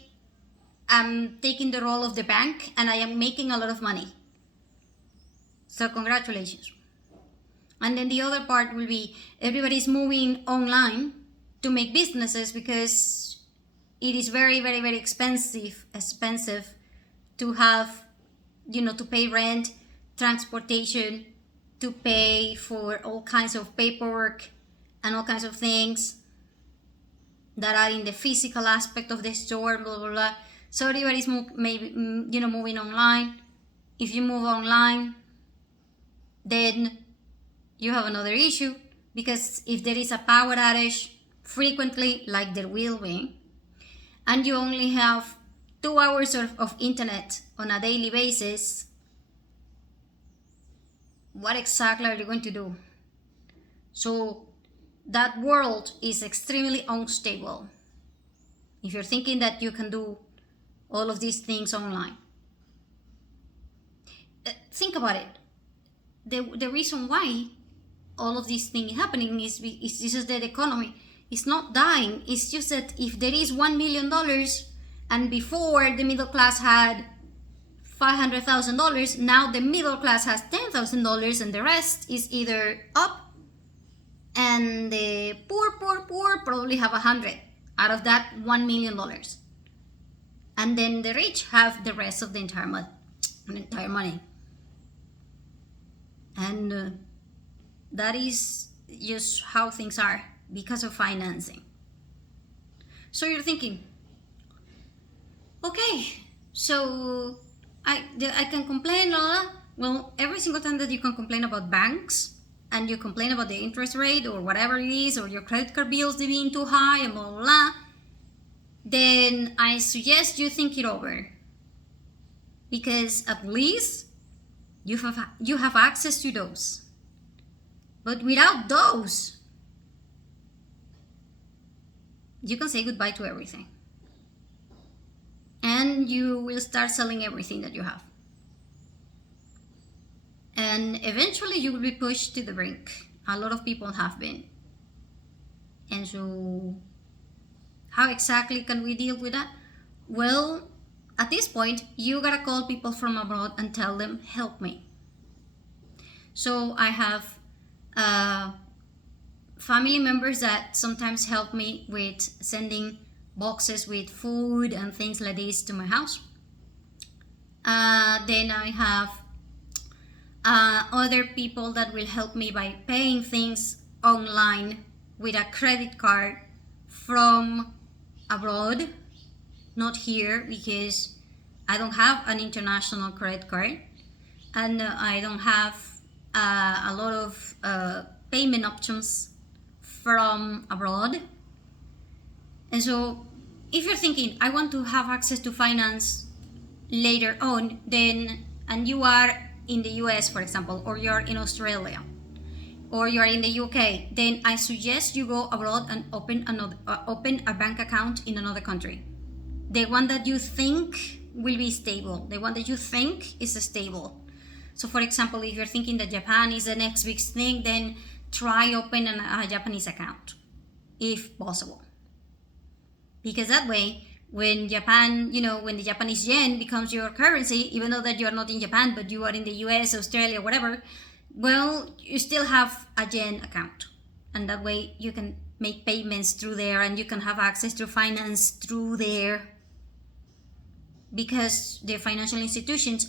am taking the role of the bank and I am making a lot of money. So congratulations. And then the other part will be everybody's moving online to make businesses because it is very, very, very expensive to have, to pay rent, transportation, to pay for all kinds of paperwork and all kinds of things that are in the physical aspect of the store, blah, blah, blah. So everybody's moving online. If you move online, then you have another issue, because if there is a power outage frequently, like there will be, and you only have 2 hours of internet on a daily basis, what exactly are you going to do? So that world is extremely unstable if you're thinking that you can do all of these things online. Think about it. The reason why all of these things happening is just that the economy is not dying. It's just that if there is $1 million, and before the middle class had $500,000, now the middle class has $10,000, and the rest is either up, and the poor probably have 100 out of that $1 million, and then the rich have the rest of the entire money. And that is just how things are because of financing. So you're thinking, okay, so I can complain, well, every single time that you can complain about banks, and you complain about the interest rate or whatever it is, or your credit card bills being too high and blah, blah, blah, then I suggest you think it over, because at least you have access to those. But without those, you can say goodbye to everything, and you will start selling everything that you have, and eventually you will be pushed to the brink. A lot of people have been. And so how exactly can we deal with that? Well, at this point, you gotta call people from abroad and tell them, help me. So I have family members that sometimes help me with sending boxes with food and things like this to my house. Then I have other people that will help me by paying things online with a credit card from abroad, not here, because I don't have an international credit card, and I don't have a lot of payment options from abroad. And so if you're thinking, I want to have access to finance later on, then, and you are in the US, for example, or you're in Australia, or you're in the UK, then I suggest you go abroad and open a bank account in another country. The one that you think will be stable, the one that you think is stable. So for example, if you're thinking that Japan is the next big thing, then try open a Japanese account, if possible. Because that way, when Japan, when the Japanese yen becomes your currency, even though that you are not in Japan, but you are in the US, Australia, whatever, well, you still have a yen account. And that way you can make payments through there, and you can have access to finance through there. Because the financial institutions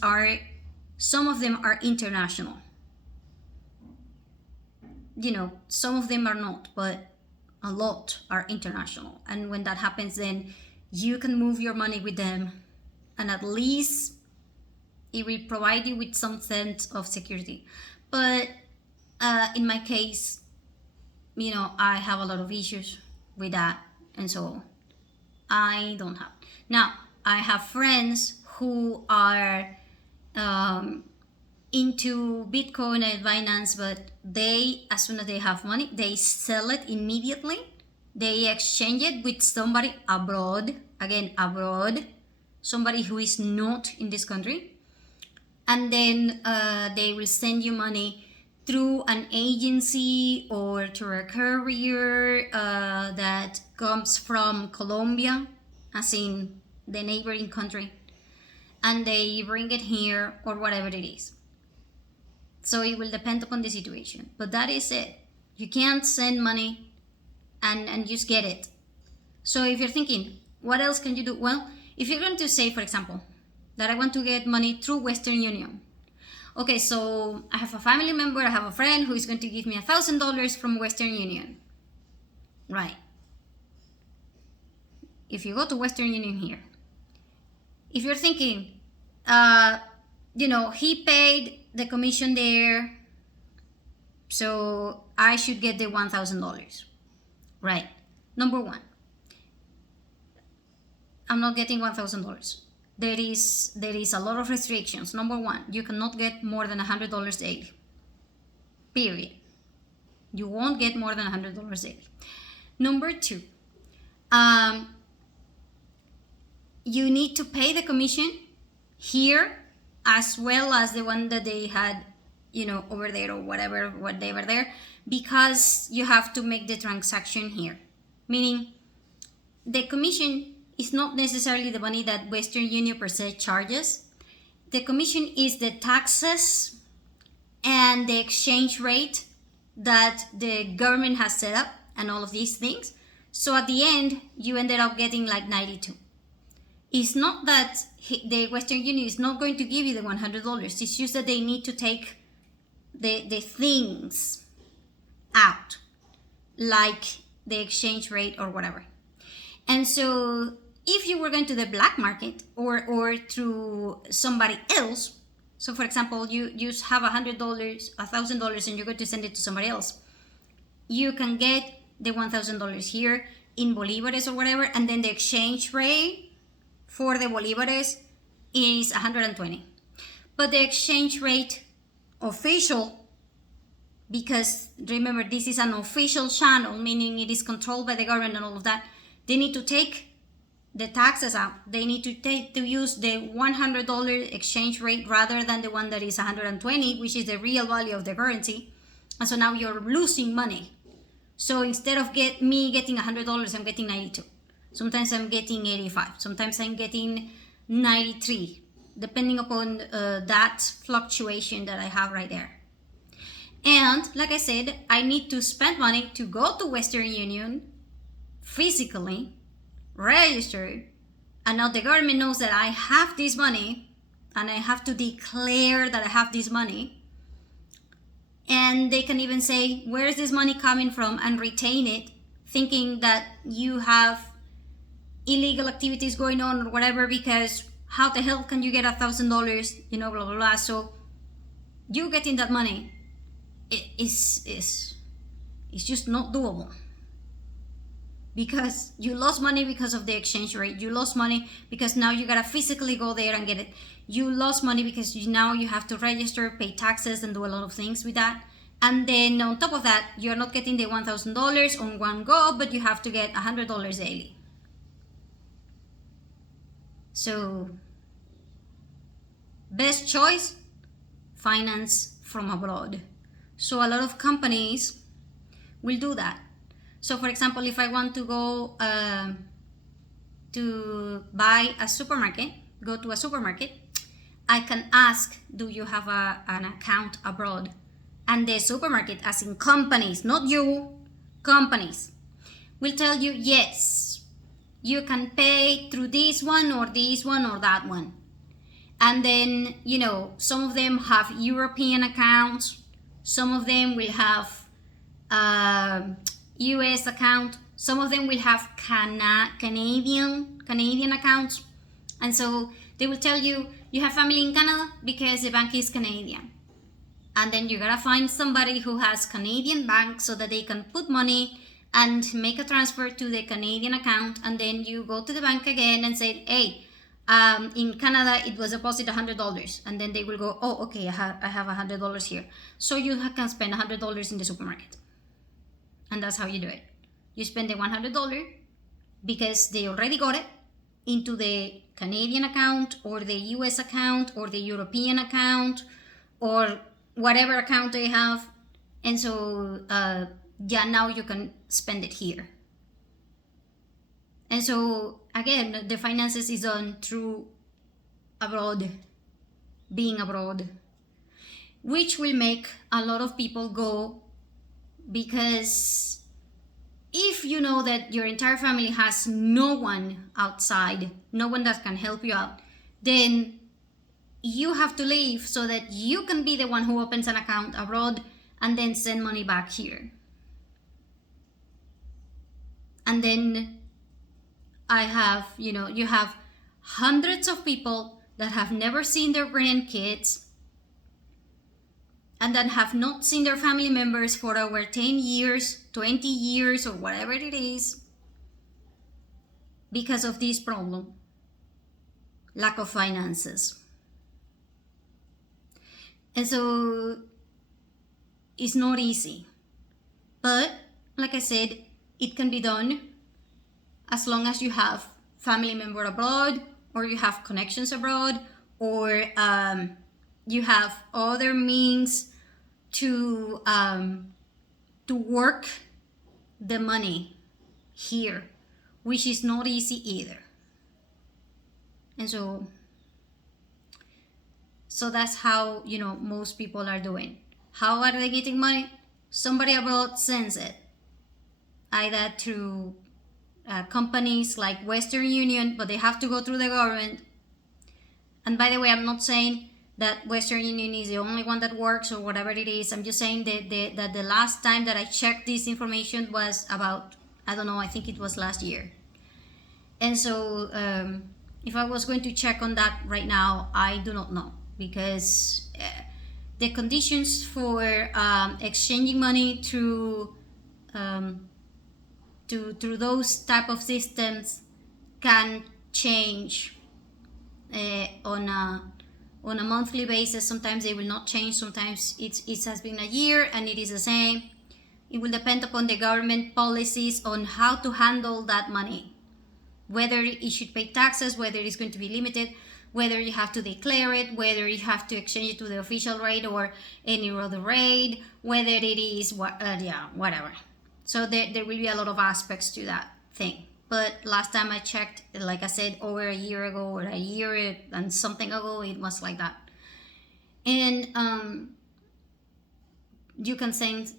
some of them are international. Some of them are not, but a lot are international. And when that happens, then you can move your money with them, and at least it will provide you with some sense of security. But in my case, I have a lot of issues with that, and so I don't have. Now, I have friends who are into Bitcoin and Binance, but they, as soon as they have money, they sell it immediately. They exchange it with somebody abroad, somebody who is not in this country, and then they will send you money through an agency or through a courier that comes from Colombia, as in the neighboring country, and they bring it here or whatever it is. So it will depend upon the situation. But that is it. You can't send money and just get it. So if you're thinking, what else can you do? Well, if you're going to say, for example, that I want to get money through Western Union. Okay, so I have a family member, I have a friend who is going to give me $1,000 from Western Union. Right. If you go to Western Union here, if you're thinking, he paid the commission there, so I should get the $1,000. Right. Number one, I'm not getting $1,000. There is a lot of restrictions. Number one, you cannot get more than $100 daily. Period. You won't get more than $100 daily. Number two, you need to pay the commission here as well as the one that they had, over there or whatever, what they were there, because you have to make the transaction here. Meaning, the commission is not necessarily the money that Western Union per se charges. The commission is the taxes and the exchange rate that the government has set up and all of these things. So at the end, you ended up getting like 92. It's not that the Western Union is not going to give you the $100. It's just that they need to take the things out, like the exchange rate or whatever. And so if you were going to the black market or through somebody else, so for example, you just have $100, $1,000, and you're going to send it to somebody else, you can get the $1,000 here in Bolivares or whatever, and then the exchange rate for the Bolivares is 120. But the exchange rate official, because remember, this is an official channel, meaning it is controlled by the government and all of that, they need to take the taxes out. They need to use the $100 exchange rate rather than the one that is 120, which is the real value of the currency. And so now you're losing money. So instead of me getting $100, I'm getting 92. Sometimes I'm getting 85. Sometimes I'm getting 93, depending upon that fluctuation that I have right there. And like I said, I need to spend money to go to Western Union physically, register, and now the government knows that I have this money and I have to declare that I have this money. And they can even say, where is this money coming from, and retain it, thinking that you have illegal activities going on or whatever, because how the hell can you get $1,000, blah, blah, blah. So you getting that money is just not doable. Because you lost money because of the exchange rate. You lost money because now you gotta physically go there and get it. You lost money because now you have to register, pay taxes, and do a lot of things with that. And then on top of that, you're not getting the $1,000 on one go, but you have to get $100 daily. So, best choice, finance from abroad. So a lot of companies will do that. So for example, if I want to go to buy a supermarket, go to a supermarket, I can ask, do you have an account abroad? And the supermarket, as in companies, not you, companies, will tell you, yes, you can pay through this one or that one. And then, some of them have European accounts, some of them will have US account, some of them will have Canadian accounts. And so they will tell you, you have family in Canada because the bank is Canadian. And then you gotta find somebody who has Canadian bank so that they can put money and make a transfer to the Canadian account. And then you go to the bank again and say, hey, in Canada it was deposit $100. And then they will go, oh, okay, I have $100 here. So you can spend $100 in the supermarket. And that's how you do it. You spend the $100 because they already got it into the Canadian account or the US account or the European account or whatever account they have. And so, now you can spend it here. And so, again, the finances is done through abroad, being abroad. which will make a lot of people go, because if you know that your entire family has no one outside, no one that can help you out, then you have to leave so that you can be the one who opens an account abroad and then send money back here. And then you have hundreds of people that have never seen their grandkids and that have not seen their family members for over 10 years, 20 years, or whatever it is, because of this problem: lack of finances. And so it's not easy. But like I said, it can be done as long as you have family member abroad, or you have connections abroad, or you have other means to work the money here, which is not easy either. And so that's how most people are doing. How are they getting money? Somebody abroad sends it, either through companies like Western Union, but they have to go through the government. And by the way, I'm not saying that Western Union is the only one that works or whatever it is. I'm just saying that the last time that I checked this information was about, I don't know, I think it was last year. And so if I was going to check on that right now, I do not know, because the conditions for exchanging money through those type of systems can change on a monthly basis. Sometimes they will not change. Sometimes it has been a year and it is the same. It will depend upon the government policies on how to handle that money, whether it should pay taxes, whether it's going to be limited, whether you have to declare it, whether you have to exchange it to the official rate or any other rate, whether it is whatever. So there will be a lot of aspects to that thing. But last time I checked, like I said, over a year ago, or a year and something ago, it was like that. And you can send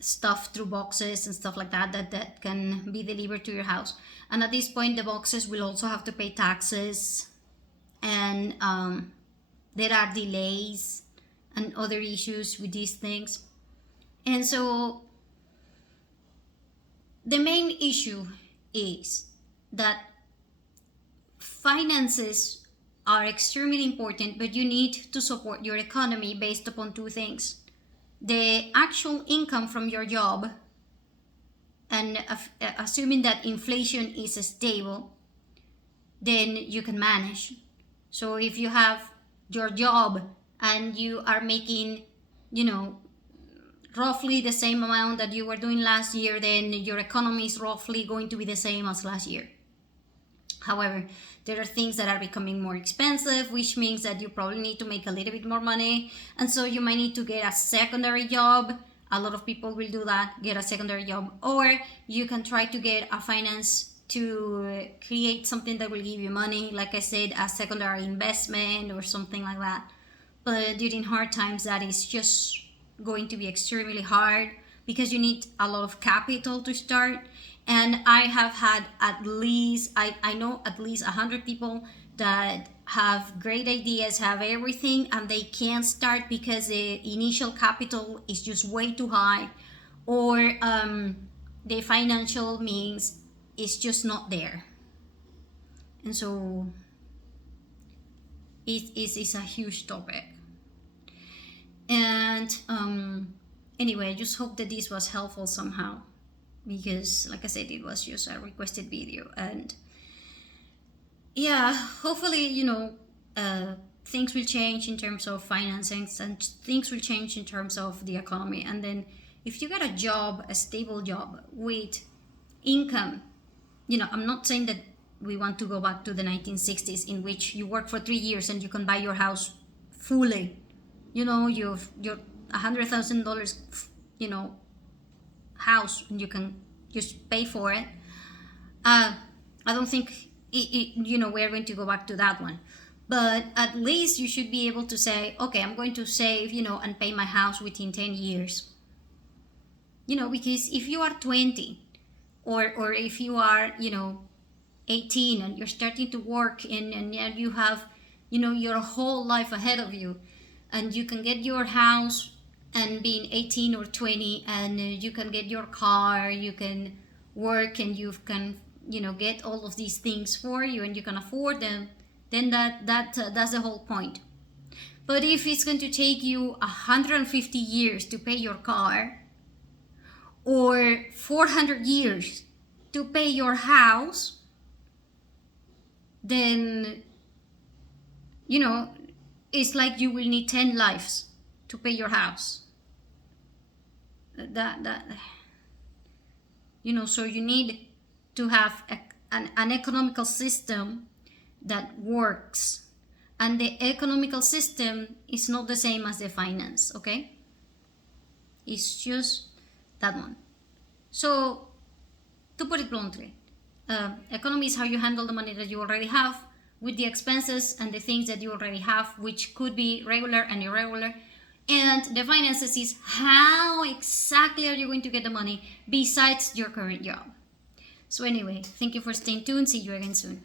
stuff through boxes and stuff like that can be delivered to your house. And at this point, the boxes will also have to pay taxes, and there are delays and other issues with these things. And so the main issue is that finances are extremely important, but you need to support your economy based upon two things: the actual income from your job, and assuming that inflation is stable, then you can manage. So if you have your job and you are making, roughly the same amount that you were doing last year, then your economy is roughly going to be the same as last year. However, there are things that are becoming more expensive, which means that you probably need to make a little bit more money. And so you might need to get a secondary job. A lot of people will do that, get a secondary job. Or you can try to get a finance to create something that will give you money, like I said, a secondary investment or something like that. But during hard times, that is just going to be extremely hard, because you need a lot of capital to start. And I have had I know at least 100 people that have great ideas, have everything, and they can't start because the initial capital is just way too high, or the financial means is just not there. And so it is a huge topic. And anyway, I just hope that this was helpful somehow, because like I said, it was just a requested video. And yeah, hopefully things will change in terms of financing, and things will change in terms of the economy. And then if you get a job, a stable job with income, I'm not saying that we want to go back to the 1960s in which you work for 3 years and you can buy your house fully. Your $100,000 house, and you can just pay for it. I don't think we're going to go back to that one. But at least you should be able to say, okay, I'm going to save, and pay my house within 10 years. Because if you are 20, or if you are, 18, and you're starting to work, and you have, your whole life ahead of you, and you can get your house and being 18 or 20, and you can get your car, you can work, and you can, get all of these things for you, and you can afford them, then that's the whole point. But if it's going to take you 150 years to pay your car, or 400 years to pay your house, then it's like you will need 10 lives to pay your house. That so you need to have an economical system that works, and the economical system is not the same as the finance. Okay, it's just that one. So, to put it bluntly, economy is how you handle the money that you already have, with the expenses and the things that you already have, which could be regular and irregular. And the finances is how exactly are you going to get the money besides your current job. So anyway, thank you for staying tuned. See you again soon.